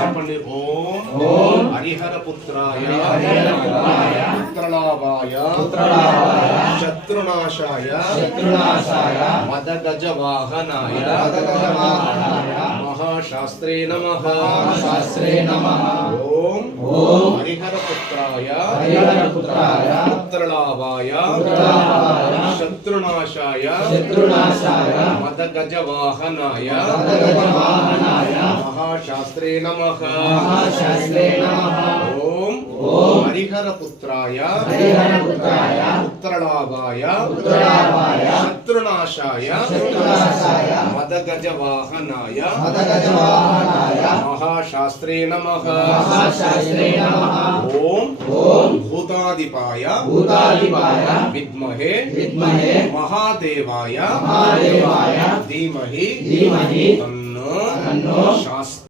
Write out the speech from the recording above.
చెప్పండి. ఓం హరిహర పుత్రాయ పుత్రలాభాయ శత్రునాశాయ మదగజ వాహనాయ మహాశాస్త్రే నమః. ఓం హరిహర పుత్రాయ పుత్రలాభాయ శత్రునాశాయ మదగజ వాహనాయ మహాశాస్త్రే నమః. ఓం హరిహర పుత్రాయ పుత్రలాభాయ శత్రునాశాయ మదగజ వాహనాయ మహాశాస్త్రే నమః. ఓం భూతాదిపాయ విద్మహే మహాదేవాయ ధీమహి తన్నో శాస్త్ర